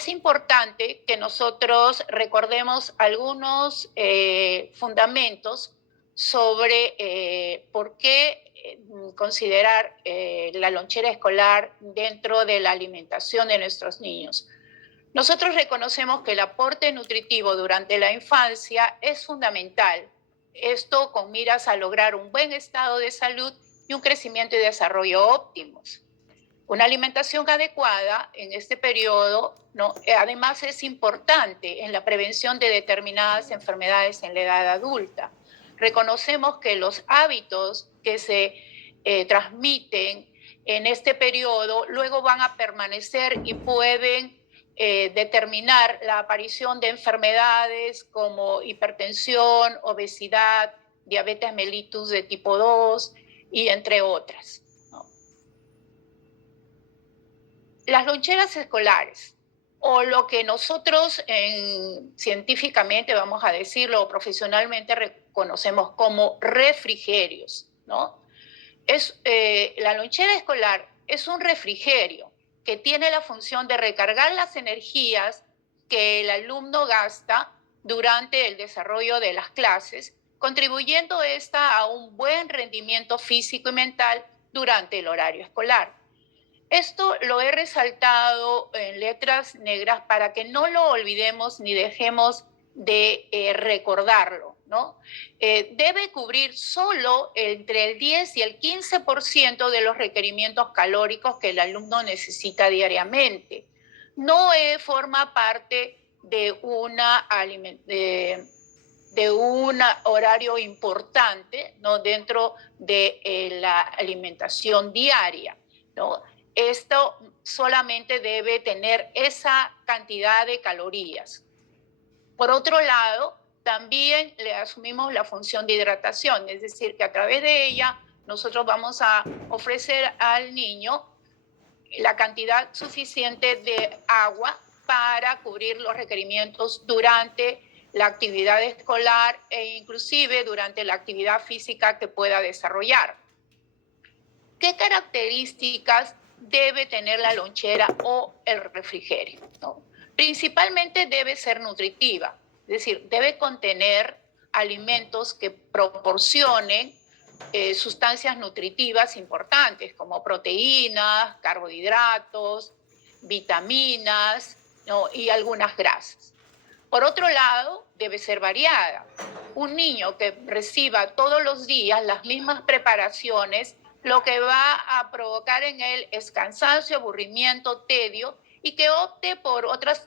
es importante que nosotros recordemos algunos fundamentos sobre por qué considerar la lonchera escolar dentro de la alimentación de nuestros niños. Nosotros reconocemos que el aporte nutritivo durante la infancia es fundamental. Esto con miras a lograr un buen estado de salud y un crecimiento y desarrollo óptimos. Una alimentación adecuada en este periodo, ¿no? Además es importante en la prevención de determinadas enfermedades en la edad adulta. Reconocemos que los hábitos que se transmiten en este periodo luego van a permanecer y pueden determinar la aparición de enfermedades como hipertensión, obesidad, diabetes mellitus de tipo 2 y entre otras. Las loncheras escolares, o lo que nosotros científicamente, vamos a decirlo, o profesionalmente reconocemos como refrigerios, ¿no? La lonchera escolar es un refrigerio que tiene la función de recargar las energías que el alumno gasta durante el desarrollo de las clases, contribuyendo a un buen rendimiento físico y mental durante el horario escolar. Esto lo he resaltado en letras negras para que no lo olvidemos ni dejemos de recordarlo, ¿no? Debe cubrir solo entre el 10 y el 15% de los requerimientos calóricos que el alumno necesita diariamente. No forma parte de un horario importante, ¿no? Dentro de la alimentación diaria, ¿no? Esto solamente debe tener esa cantidad de calorías. Por otro lado, también le asumimos la función de hidratación, es decir, que a través de ella nosotros vamos a ofrecer al niño la cantidad suficiente de agua para cubrir los requerimientos durante la actividad escolar e inclusive durante la actividad física que pueda desarrollar. ¿Qué características debe tener la lonchera o el refrigerio? ¿No? Principalmente debe ser nutritiva, es decir, debe contener alimentos que proporcionen sustancias nutritivas importantes como proteínas, carbohidratos, vitaminas, ¿no? Y algunas grasas. Por otro lado, debe ser variada. Un niño que reciba todos los días las mismas preparaciones, lo que va a provocar en él es cansancio, aburrimiento, tedio, y que opte por otros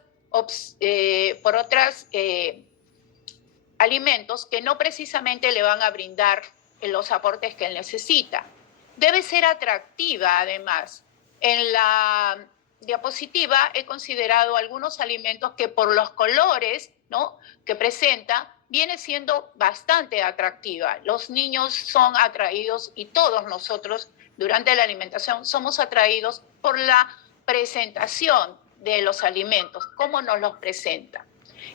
alimentos que no precisamente le van a brindar los aportes que él necesita. Debe ser atractiva, además. En la diapositiva he considerado algunos alimentos que por los colores, ¿no?, que presenta, viene siendo bastante atractiva. Los niños son atraídos y todos nosotros durante la alimentación somos atraídos por la presentación de los alimentos, cómo nos los presenta.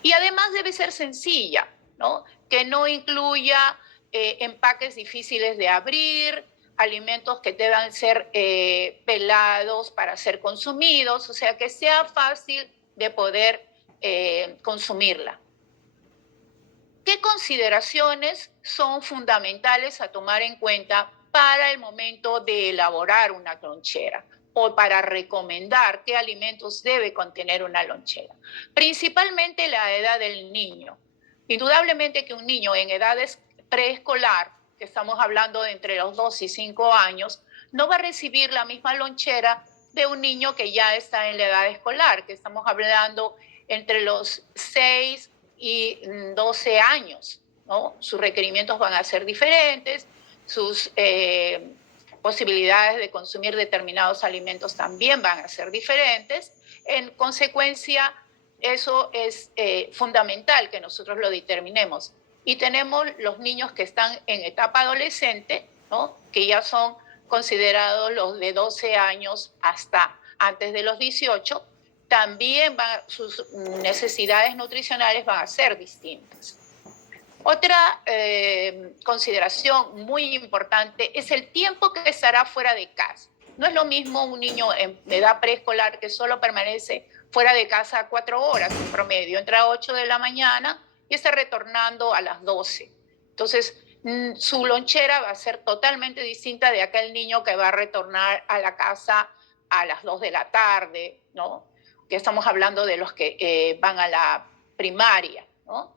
Y además debe ser sencilla, ¿no?, que no incluya empaques difíciles de abrir, alimentos que deban ser pelados para ser consumidos, o sea, que sea fácil de poder consumirla. ¿Qué consideraciones son fundamentales a tomar en cuenta para el momento de elaborar una lonchera o para recomendar qué alimentos debe contener una lonchera? Principalmente la edad del niño. Indudablemente que un niño en edades preescolar, que estamos hablando de entre los 2 y 5 años, no va a recibir la misma lonchera de un niño que ya está en la edad escolar, que estamos hablando entre los 6 y 12 años, ¿no? Sus requerimientos van a ser diferentes, sus posibilidades de consumir determinados alimentos también van a ser diferentes. En consecuencia, eso es fundamental que nosotros lo determinemos. Y tenemos los niños que están en etapa adolescente, ¿no?, que ya son considerados los de 12 años hasta antes de los 18, también sus necesidades nutricionales van a ser distintas. Otra consideración muy importante es el tiempo que estará fuera de casa. No es lo mismo un niño en edad preescolar que solo permanece fuera de casa 4 horas en promedio, entra a 8 de la mañana y está retornando a las 12. Entonces, su lonchera va a ser totalmente distinta de aquel niño que va a retornar a la casa a las 2 de la tarde, ¿no? Que estamos hablando de los que van a la primaria, ¿no?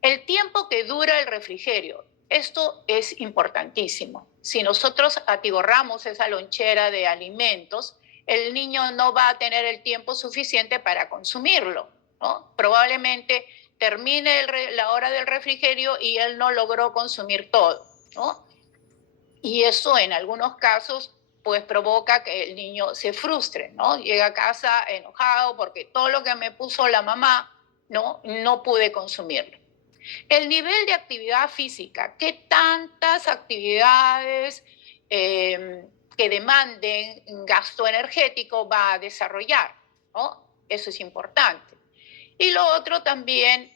El tiempo que dura el refrigerio, esto es importantísimo. Si nosotros atiborramos esa lonchera de alimentos, el niño no va a tener el tiempo suficiente para consumirlo, ¿no? Probablemente termine la hora del refrigerio y él no logró consumir todo, ¿no? Y eso en algunos casos pues provoca que el niño se frustre, ¿no? Llega a casa enojado porque todo lo que me puso la mamá, no pude consumirlo. El nivel de actividad física, ¿qué tantas actividades que demanden gasto energético va a desarrollar? ¿No? Eso es importante. Y lo otro también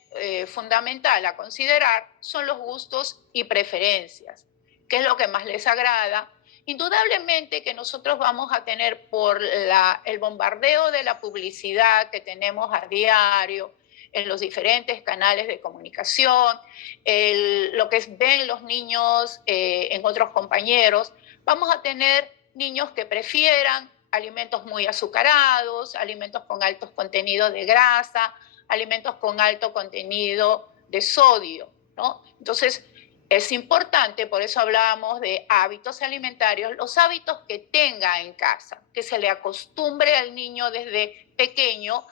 fundamental a considerar son los gustos y preferencias. ¿Qué es lo que más les agrada? Indudablemente que nosotros vamos a tener por el bombardeo de la publicidad que tenemos a diario en los diferentes canales de comunicación, lo que ven los niños en otros compañeros, vamos a tener niños que prefieran alimentos muy azucarados, alimentos con altos contenidos de grasa, alimentos con alto contenido de sodio, ¿no? Entonces, es importante, por eso hablábamos de hábitos alimentarios, los hábitos que tenga en casa, que se le acostumbre al niño desde pequeño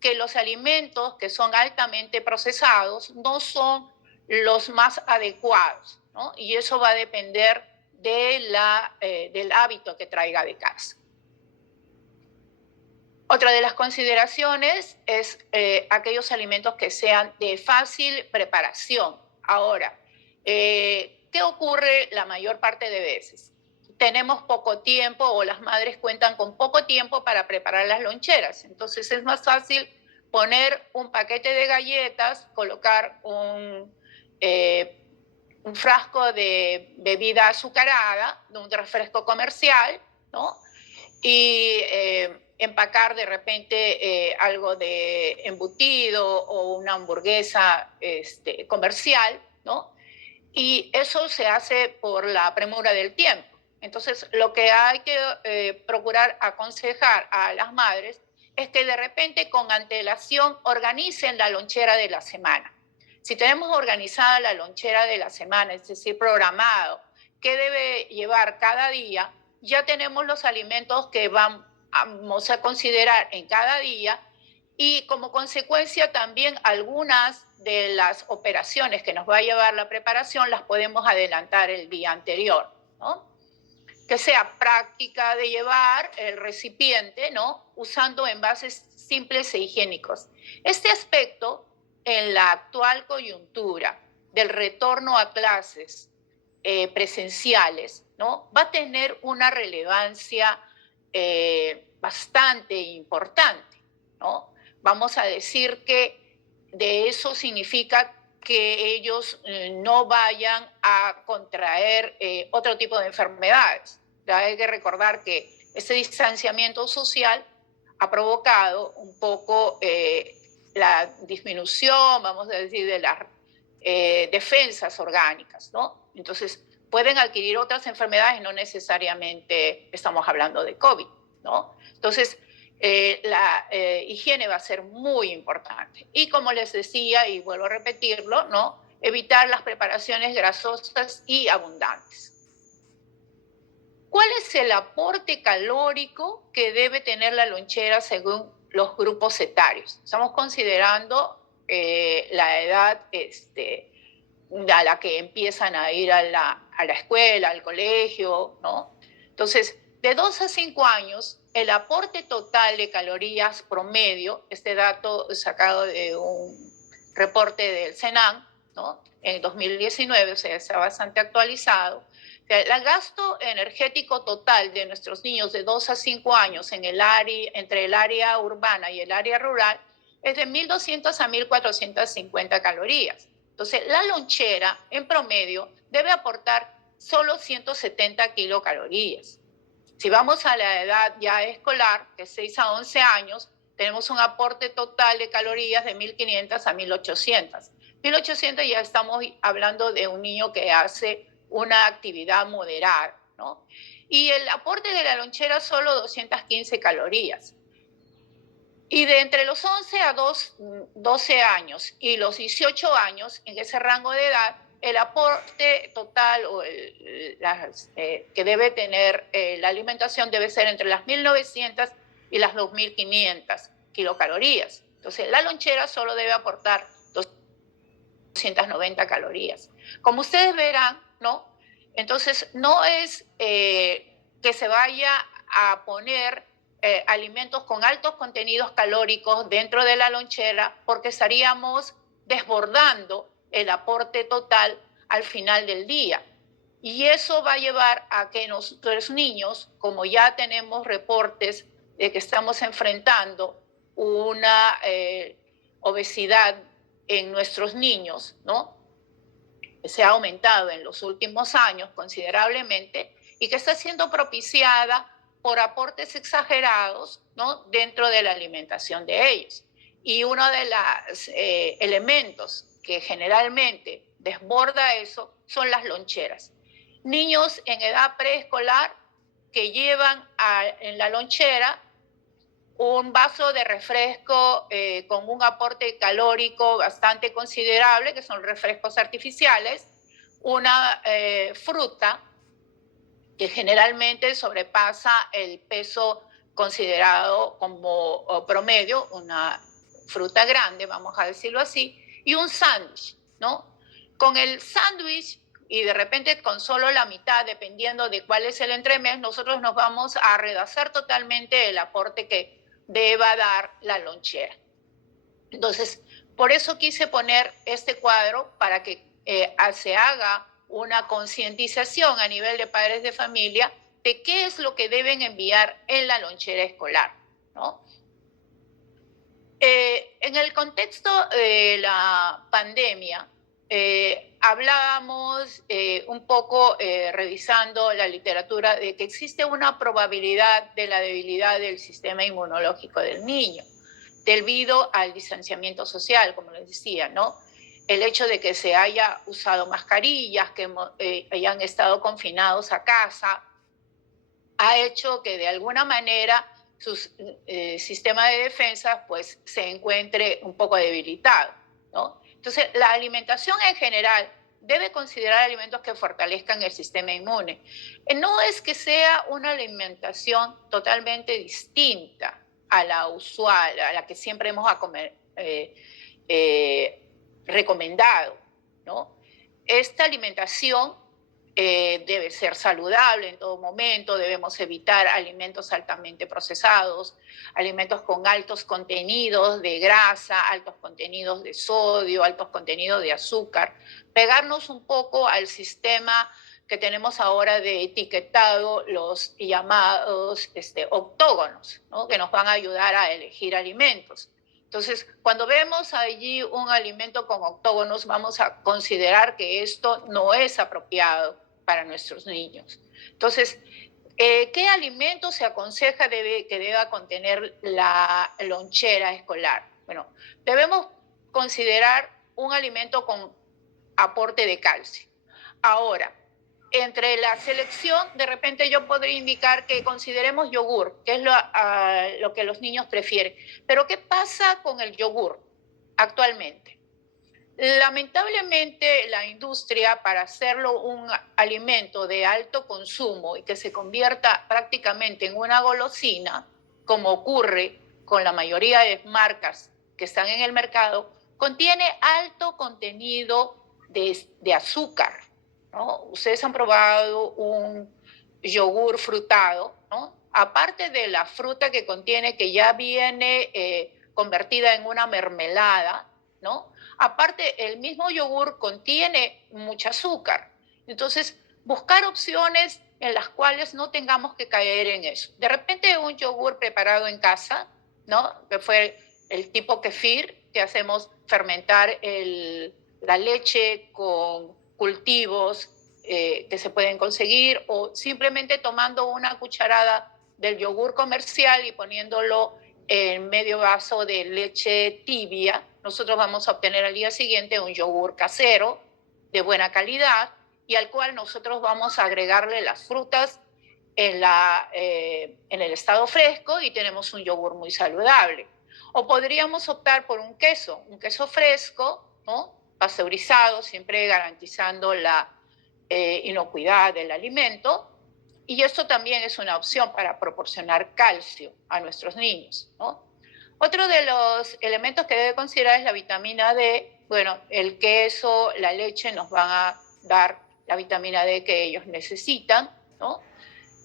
que los alimentos que son altamente procesados no son los más adecuados, ¿no? Y eso va a depender del hábito que traiga de casa. Otra de las consideraciones es aquellos alimentos que sean de fácil preparación. Ahora, ¿qué ocurre la mayor parte de veces? Tenemos poco tiempo o las madres cuentan con poco tiempo para preparar las loncheras. Entonces es más fácil poner un paquete de galletas, colocar un frasco de bebida azucarada, de un refresco comercial, ¿no? Y empacar de repente algo de embutido o una hamburguesa comercial, ¿no? Y eso se hace por la premura del tiempo. Entonces, lo que hay que procurar aconsejar a las madres es que de repente con antelación organicen la lonchera de la semana. Si tenemos organizada la lonchera de la semana, es decir, programado, qué debe llevar cada día, ya tenemos los alimentos que vamos a considerar en cada día y como consecuencia también algunas de las operaciones que nos va a llevar la preparación las podemos adelantar el día anterior, ¿no? Que sea práctica de llevar el recipiente, ¿no? Usando envases simples e higiénicos. Este aspecto, en la actual coyuntura del retorno a clases presenciales, ¿no? Va a tener una relevancia bastante importante, ¿no? Vamos a decir que de eso significa que ellos no vayan a contraer otro tipo de enfermedades. Hay que recordar que este distanciamiento social ha provocado un poco la disminución, vamos a decir, de las defensas orgánicas, ¿no? Entonces, pueden adquirir otras enfermedades, no necesariamente estamos hablando de COVID, ¿no? Entonces, la higiene va a ser muy importante. Y como les decía, y vuelvo a repetirlo, ¿no? Evitar las preparaciones grasosas y abundantes. ¿Cuál es el aporte calórico que debe tener la lonchera según los grupos etarios? Estamos considerando la edad a la que empiezan a ir a la escuela, al colegio, ¿no? Entonces, de 2 a 5 años, el aporte total de calorías promedio, este dato sacado de un reporte del CENAM, ¿no? En 2019, o sea, está bastante actualizado. O sea, el gasto energético total de nuestros niños de 2 a 5 años entre el área urbana y el área rural es de 1.200 a 1.450 calorías. Entonces, la lonchera, en promedio, debe aportar solo 170 kilocalorías. Si vamos a la edad ya escolar, de 6 a 11 años, tenemos un aporte total de calorías de 1.500 a 1.800. 1.800 ya estamos hablando de un niño que hace una actividad moderada, ¿no? Y el aporte de la lonchera solo 215 calorías. Y de entre los 11 a 12 años y los 18 años, en ese rango de edad, el aporte total que debe tener la alimentación debe ser entre las 1.900 y las 2.500 kilocalorías. Entonces, la lonchera solo debe aportar 290 calorías. Como ustedes verán, ¿no? Entonces, no es que se vaya a poner alimentos con altos contenidos calóricos dentro de la lonchera, porque estaríamos desbordando el aporte total al final del día. Y eso va a llevar a que nuestros niños, como ya tenemos reportes de que estamos enfrentando una obesidad en nuestros niños, ¿no? Se ha aumentado en los últimos años considerablemente y que está siendo propiciada por aportes exagerados, ¿no? Dentro de la alimentación de ellos. Y uno de los elementos que generalmente desborda eso son las loncheras. Niños en edad preescolar que llevan en la lonchera un vaso de refresco con un aporte calórico bastante considerable, que son refrescos artificiales, una fruta que generalmente sobrepasa el peso considerado como promedio, una fruta grande, vamos a decirlo así, y un sándwich, ¿no? Con el sándwich y de repente con solo la mitad, dependiendo de cuál es el entremés, nosotros nos vamos a redactar totalmente el aporte que deba dar la lonchera. Entonces, por eso quise poner este cuadro para que se haga una concientización a nivel de padres de familia de qué es lo que deben enviar en la lonchera escolar, ¿no? En el contexto de la pandemia, hablábamos un poco, revisando la literatura, de que existe una probabilidad de la debilidad del sistema inmunológico del niño, debido al distanciamiento social, como les decía, ¿no? El hecho de que se haya usado mascarillas, que hayan estado confinados a casa, ha hecho que de alguna manera su sistema de defensa pues se encuentre un poco debilitado, ¿no? Entonces, la alimentación en general debe considerar alimentos que fortalezcan el sistema inmune. No es que sea una alimentación totalmente distinta a la usual, a la que siempre hemos recomendado, ¿no? Esta alimentación debe ser saludable en todo momento, debemos evitar alimentos altamente procesados, alimentos con altos contenidos de grasa, altos contenidos de sodio, altos contenidos de azúcar, pegarnos un poco al sistema que tenemos ahora de etiquetado, los llamados octógonos, ¿no? Que nos van a ayudar a elegir alimentos. Entonces, cuando vemos allí un alimento con octógonos, vamos a considerar que esto no es apropiado para nuestros niños. Entonces, ¿qué alimentos se aconseja que deba contener la lonchera escolar? Bueno, debemos considerar un alimento con aporte de calcio. Ahora, entre la selección, de repente yo podría indicar que consideremos yogur, que es lo que los niños prefieren. Pero ¿qué pasa con el yogur actualmente? Lamentablemente, la industria, para hacerlo un alimento de alto consumo y que se convierta prácticamente en una golosina, como ocurre con la mayoría de marcas que están en el mercado, contiene alto contenido de azúcar, ¿no? Ustedes han probado un yogur frutado, ¿no? Aparte de la fruta que contiene, que ya viene convertida en una mermelada, ¿no? Aparte, el mismo yogur contiene mucho azúcar. Entonces, buscar opciones en las cuales no tengamos que caer en eso. De repente, un yogur preparado en casa, ¿no? Que fue el tipo kefir, que hacemos fermentar la leche con cultivos que se pueden conseguir, o simplemente tomando una cucharada del yogur comercial y poniéndolo en medio vaso de leche tibia, nosotros vamos a obtener al día siguiente un yogur casero de buena calidad y al cual nosotros vamos a agregarle las frutas en el estado fresco y tenemos un yogur muy saludable. O podríamos optar por un queso fresco, ¿no? Pasteurizado, siempre garantizando la inocuidad del alimento. Y esto también es una opción para proporcionar calcio a nuestros niños, ¿no? Otro de los elementos que debe considerar es la vitamina D. Bueno, el queso, la leche nos van a dar la vitamina D que ellos necesitan, ¿no?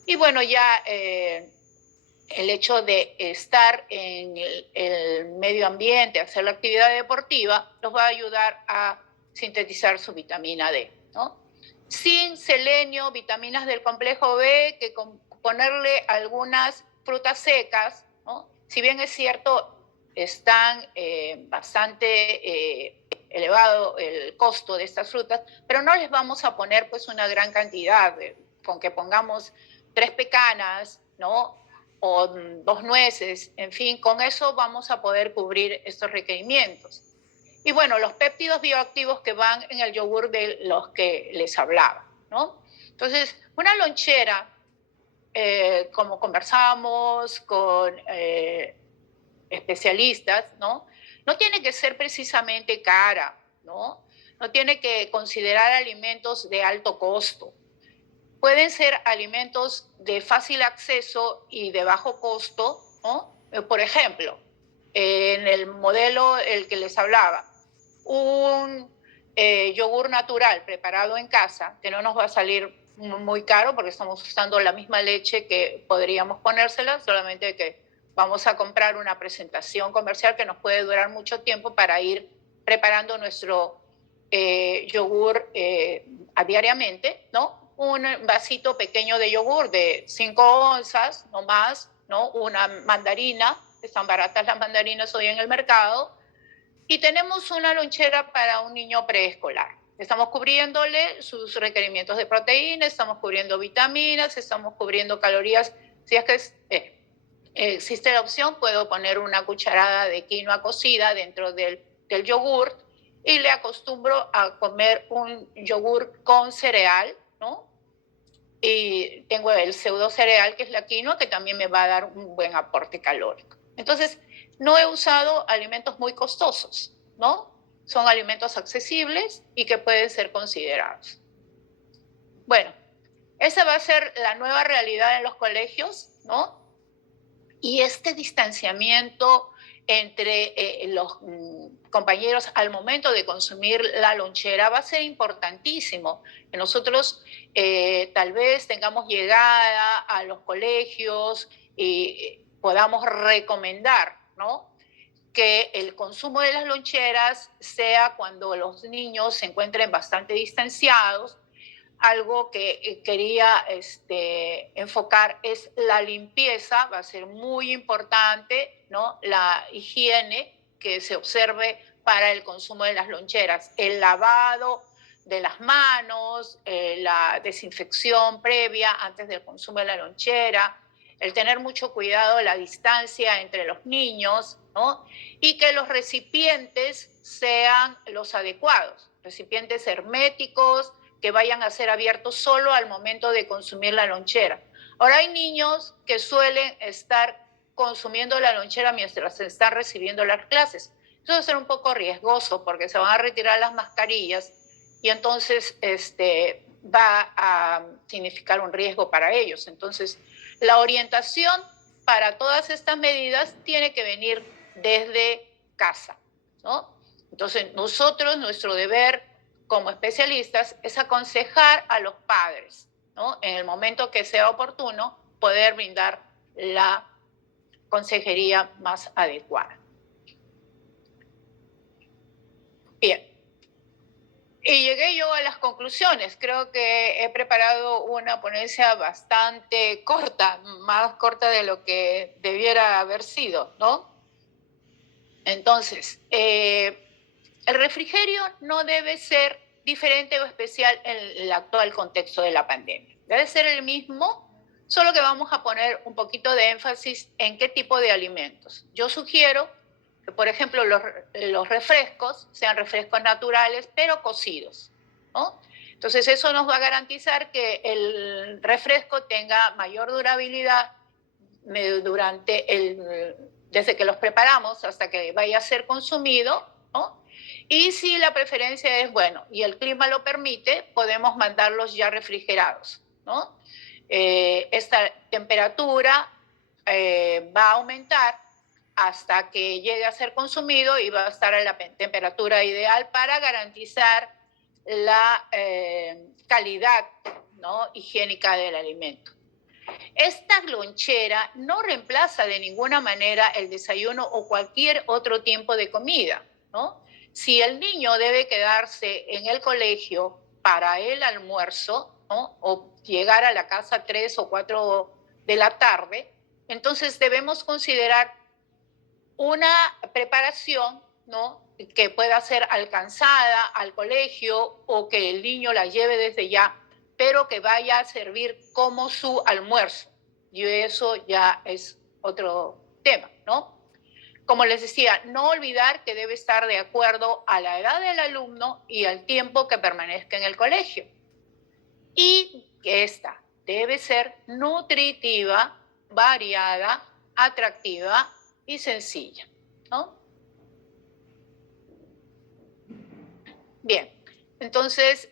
Y bueno, ya el hecho de estar en el medio ambiente, hacer la actividad deportiva, nos va a ayudar a sintetizar su vitamina D, ¿no? Zinc, selenio, vitaminas del complejo B, que ponerle algunas frutas secas, ¿no? Si bien es cierto, están bastante elevado el costo de estas frutas, pero no les vamos a poner pues una gran cantidad, con que pongamos 3 pecanas, ¿no? O 2 nueces, en fin, con eso vamos a poder cubrir estos requerimientos. Y bueno, los péptidos bioactivos que van en el yogur de los que les hablaba, ¿no? Entonces, una lonchera, como conversamos con especialistas, ¿no? No tiene que ser precisamente cara, ¿no? No tiene que considerar alimentos de alto costo. Pueden ser alimentos de fácil acceso y de bajo costo, ¿no? Por ejemplo, en el modelo el que les hablaba, un yogur natural preparado en casa, que no nos va a salir muy caro porque estamos usando la misma leche que podríamos ponérsela, solamente que vamos a comprar una presentación comercial que nos puede durar mucho tiempo para ir preparando nuestro yogur diariamente, ¿no? Un vasito pequeño de yogur de 5 onzas, no más, ¿no? Una mandarina, están baratas las mandarinas hoy en el mercado, y tenemos una lonchera para un niño preescolar. Estamos cubriéndole sus requerimientos de proteínas, estamos cubriendo vitaminas, estamos cubriendo calorías. Si es que existe la opción, puedo poner una cucharada de quinoa cocida dentro del yogur y le acostumbro a comer un yogur con cereal, ¿no? Y tengo el pseudo cereal, que es la quinoa, que también me va a dar un buen aporte calórico. Entonces, no he usado alimentos muy costosos, ¿no? Son alimentos accesibles y que pueden ser considerados. Bueno, esa va a ser la nueva realidad en los colegios, ¿no? Y este distanciamiento entre los compañeros al momento de consumir la lonchera va a ser importantísimo. Nosotros tal vez tengamos llegada a los colegios y podamos recomendar, ¿no?, que el consumo de las loncheras sea cuando los niños se encuentren bastante distanciados. Algo que quería enfocar es la limpieza, va a ser muy importante, ¿no? La higiene que se observe para el consumo de las loncheras, el lavado de las manos, la desinfección previa antes del consumo de la lonchera, el tener mucho cuidado, la distancia entre los niños, ¿no? Y que los recipientes sean los adecuados, recipientes herméticos, que vayan a ser abiertos solo al momento de consumir la lonchera. Ahora hay niños que suelen estar consumiendo la lonchera mientras se están recibiendo las clases. Eso va a ser un poco riesgoso porque se van a retirar las mascarillas y entonces va a significar un riesgo para ellos. Entonces, la orientación para todas estas medidas tiene que venir desde casa, ¿no? Entonces, nosotros, nuestro deber como especialistas es aconsejar a los padres, ¿no?, en el momento que sea oportuno, poder brindar la consejería más adecuada. Bien. Y llegué yo a las conclusiones. Creo que he preparado una ponencia bastante corta, más corta de lo que debiera haber sido, ¿no? Entonces, el refrigerio no debe ser diferente o especial en el actual contexto de la pandemia. Debe ser el mismo, solo que vamos a poner un poquito de énfasis en qué tipo de alimentos. Yo sugiero que, por ejemplo, los refrescos sean refrescos naturales, pero cocidos, ¿no? Entonces, eso nos va a garantizar que el refresco tenga mayor durabilidad desde que los preparamos hasta que vaya a ser consumido, ¿no? Y si la preferencia es, bueno, y el clima lo permite, podemos mandarlos ya refrigerados, ¿no? Esta temperatura va a aumentar hasta que llegue a ser consumido y va a estar a la temperatura ideal para garantizar la calidad, ¿no?, higiénica del alimento. Esta lonchera no reemplaza de ninguna manera el desayuno o cualquier otro tiempo de comida, ¿no? Si el niño debe quedarse en el colegio para el almuerzo, ¿no?, o llegar a la casa 3 o 4 de la tarde, entonces debemos considerar una preparación, ¿no?, que pueda ser alcanzada al colegio o que el niño la lleve desde ya, pero que vaya a servir como su almuerzo. Y eso ya es otro tema, ¿no? Como les decía, no olvidar que debe estar de acuerdo a la edad del alumno y al tiempo que permanezca en el colegio. Y que esta debe ser nutritiva, variada, atractiva y sencilla, ¿no? Bien, entonces,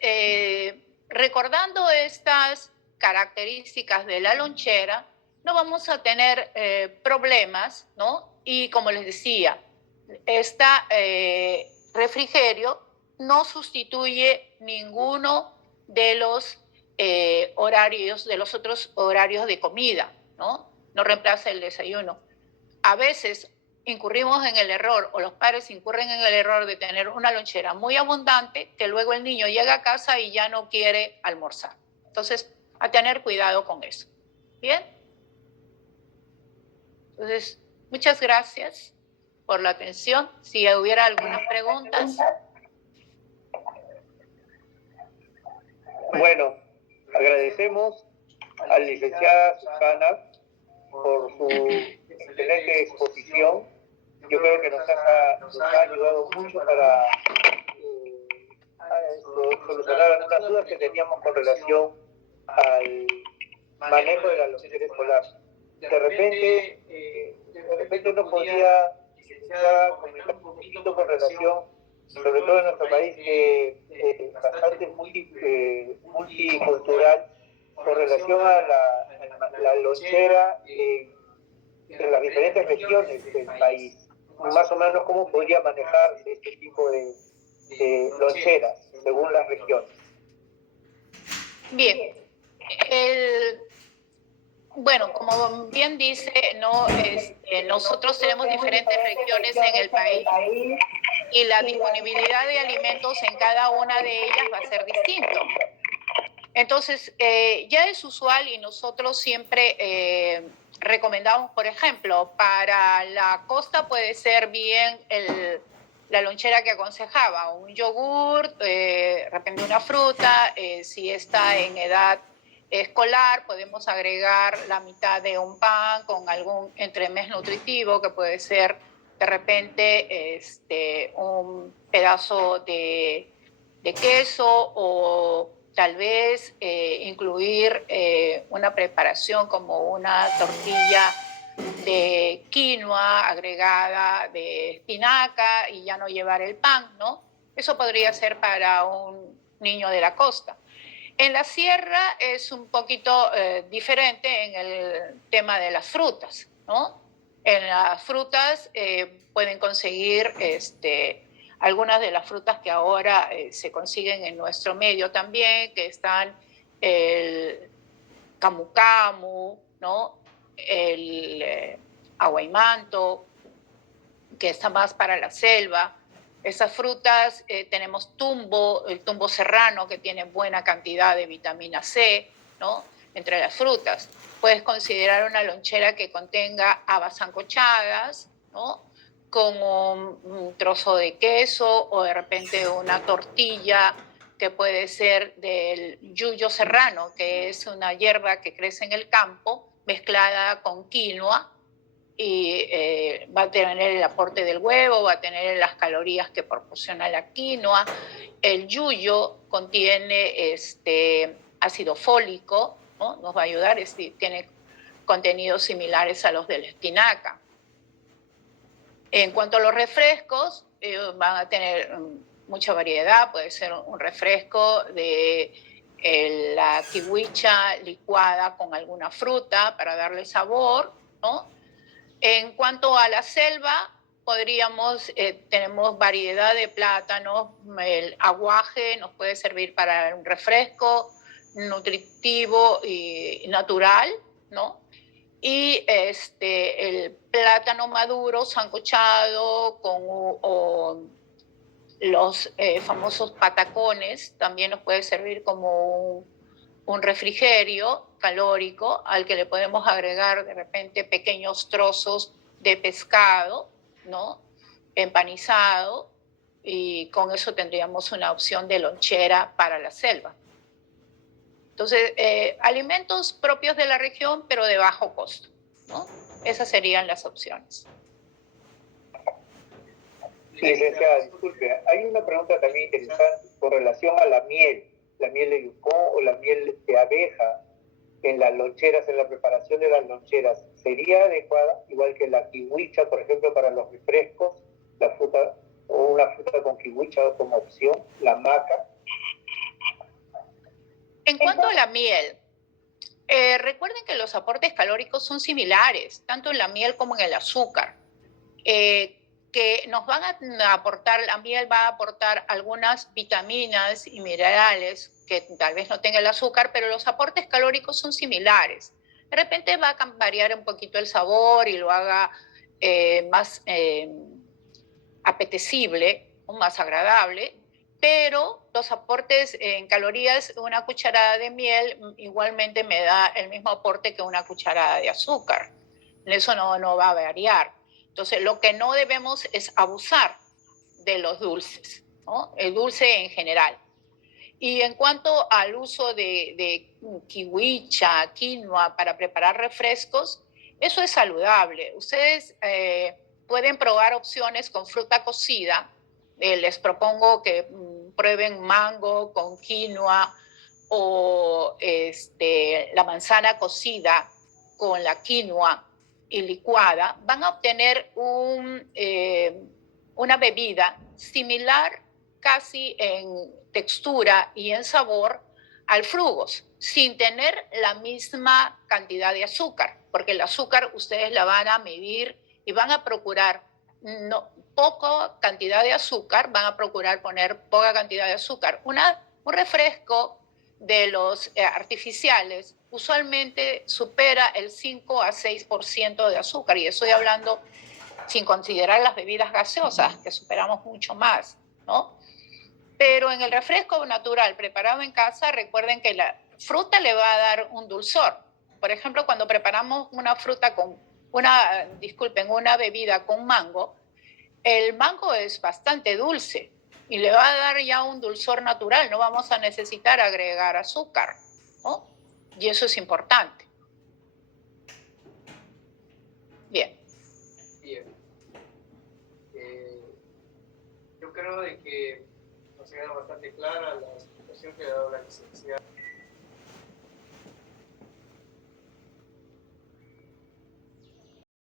recordando estas características de la lonchera, no vamos a tener problemas, ¿no? Y como les decía, este refrigerio no sustituye ninguno de los horarios, de los otros horarios de comida, ¿no? No reemplaza el desayuno. A veces incurrimos en el error, o los padres incurren en el error de tener una lonchera muy abundante, que luego el niño llega a casa y ya no quiere almorzar. Entonces, a tener cuidado con eso. ¿Bien? Entonces, muchas gracias por la atención. Si hubiera algunas preguntas. Bueno, agradecemos a la licenciada Susana por su excelente exposición. Yo creo que nos ha ayudado mucho para solucionar algunas dudas que teníamos con relación al manejo de la lonchera escolar. De repente nos podría, licenciada, comentar un poquito con relación, sobre todo en nuestro país, que es bastante multicultural, con relación a la lonchera en las diferentes regiones del país. Más o menos, ¿cómo podría manejar este tipo de loncheras según las regiones? Bien. Bueno, como bien dice, ¿no? Nosotros tenemos diferentes regiones en el país y la disponibilidad de alimentos en cada una de ellas va a ser distinto. Entonces, ya es usual y nosotros siempre recomendamos, por ejemplo, para la costa puede ser bien la lonchera que aconsejaba, un yogur, de repente una fruta, si está en edad escolar, podemos agregar la mitad de un pan con algún entremés nutritivo que puede ser de repente un pedazo de queso o tal vez incluir una preparación como una tortilla de quinoa agregada de espinaca y ya no llevar el pan, ¿no? Eso podría ser para un niño de la costa. En la sierra es un poquito diferente en el tema de las frutas, ¿no? En las frutas pueden conseguir algunas de las frutas que ahora se consiguen en nuestro medio también, que están el camu camu, ¿no? El aguaymanto, que está más para la selva. Esas frutas, tenemos el tumbo serrano, que tiene buena cantidad de vitamina C, ¿no? Entre las frutas. Puedes considerar una lonchera que contenga habas sancochadas, ¿no? Con un trozo de queso o de repente una tortilla que puede ser del yuyo serrano, que es una hierba que crece en el campo, mezclada con quinoa, y va a tener el aporte del huevo, va a tener las calorías que proporciona la quinoa. El yuyo contiene ácido fólico, ¿no? Nos va a ayudar, tiene contenidos similares a los de la espinaca. En cuanto a los refrescos, van a tener mucha variedad. Puede ser un refresco de la kiwicha licuada con alguna fruta para darle sabor, ¿no? En cuanto a la selva, tenemos variedad de plátanos. El aguaje nos puede servir para un refresco nutritivo y natural, ¿no? Y el plátano maduro sancochado con los famosos patacones también nos puede servir como un refrigerio calórico al que le podemos agregar de repente pequeños trozos de pescado, ¿no? Empanizado, y con eso tendríamos una opción de lonchera para la selva. Entonces, alimentos propios de la región, pero de bajo costo, ¿no? Esas serían las opciones. Licenciada, disculpe, hay una pregunta también interesante con relación a la miel de yucón o la miel de abeja en las loncheras, en la preparación de las loncheras. ¿Sería adecuada, igual que la kiwicha, por ejemplo, para los refrescos, la fruta o una fruta con kiwicha como opción, la maca? En cuanto a la miel, recuerden que los aportes calóricos son similares, tanto en la miel como en el azúcar. Que nos van a aportar, la miel va a aportar algunas vitaminas y minerales que tal vez no tenga el azúcar, pero los aportes calóricos son similares. De repente va a variar un poquito el sabor y lo haga más apetecible, más agradable, pero los aportes en calorías, una cucharada de miel igualmente me da el mismo aporte que una cucharada de azúcar. Eso no va a variar. Entonces, lo que no debemos es abusar de los dulces, ¿no? El dulce en general. Y en cuanto al uso de kiwicha, quinoa para preparar refrescos, eso es saludable. Ustedes pueden probar opciones con fruta cocida. Les propongo que prueben mango con quinoa o la manzana cocida con la quinoa y licuada. Van a obtener una bebida similar casi en textura y en sabor al frugos, sin tener la misma cantidad de azúcar, porque el azúcar ustedes la van a medir y van a procurar poca cantidad de azúcar, van a procurar poner poca cantidad de azúcar. Un refresco de los artificiales usualmente supera el 5 a 6% de azúcar, y estoy hablando sin considerar las bebidas gaseosas, que superamos mucho más, ¿no? Pero en el refresco natural preparado en casa, recuerden que la fruta le va a dar un dulzor. Por ejemplo, cuando preparamos una bebida con mango, el mango es bastante dulce y le va a dar ya un dulzor natural, no vamos a necesitar agregar azúcar, ¿no? Y eso es importante. Bien. Bien. Yo creo de que nos queda bastante clara la explicación que ha dado la licenciada.